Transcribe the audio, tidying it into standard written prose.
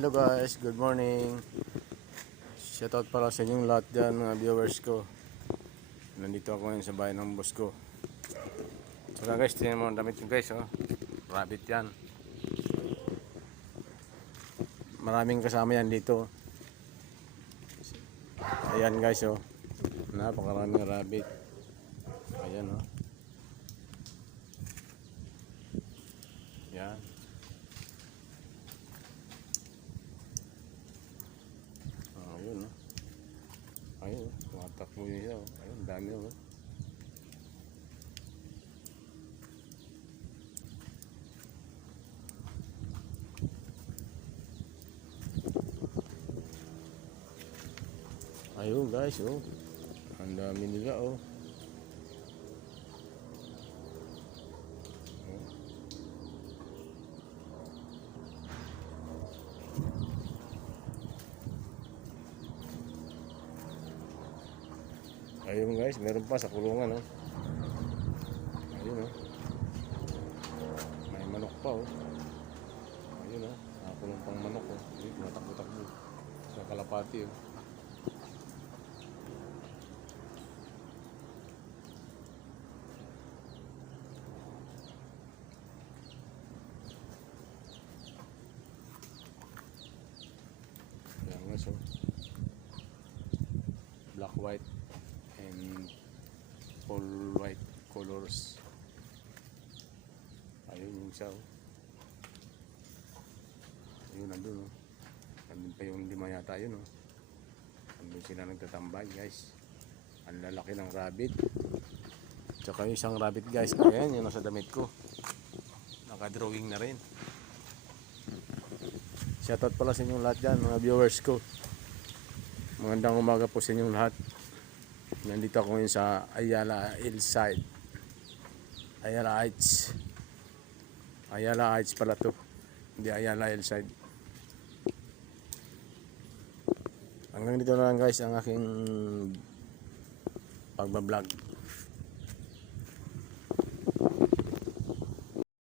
Hello guys, good morning. Shoutout pala sa inyong lahat dyan mga viewers ko. Nandito ako ngayon sa bahay ng boss ko. Saka guys, tingnan mo ang damit ko guys, oh. Rabbit yan. Maraming kasama yan dito. Ayan guys, oh. Napakaraming rabbit. Ayan, oh. Yan. Ayun, oh. Ayun, oh. Tumatakbo yun siya, oh. Ayun, dami, oh. Ayun guys, oh. Ang dami nila, oh. Ayun guys, meron pa sa kulungan, oh. Ayun, oh. May manok pa, oh. Ayun, oh. Nakakulong pang manok, oh. Ayun, matakbo-takbo sa kalapati, oh. Ayan guys, oh. Black, white, and full white colors. Ayun yung isa, oh. Ayun, nandun, oh. Nandun pa yung lima yata yun, oh. Nandun sila nagtatambay guys. Ang lalaki ng rabbit. Tsaka yung isang rabbit guys, ayan yung nasa damit ko. Naka-drawing na rin. Shoutout pala sa inyong lahat dyan mga viewers ko. Magandang umaga po sa inyong lahat. Nandito ako ngayon sa Ayala Hillside. Ayala Heights. Ayala Heights pala to. Hindi Ayala Hillside. Hanggang dito na lang guys ang aking pagbablog.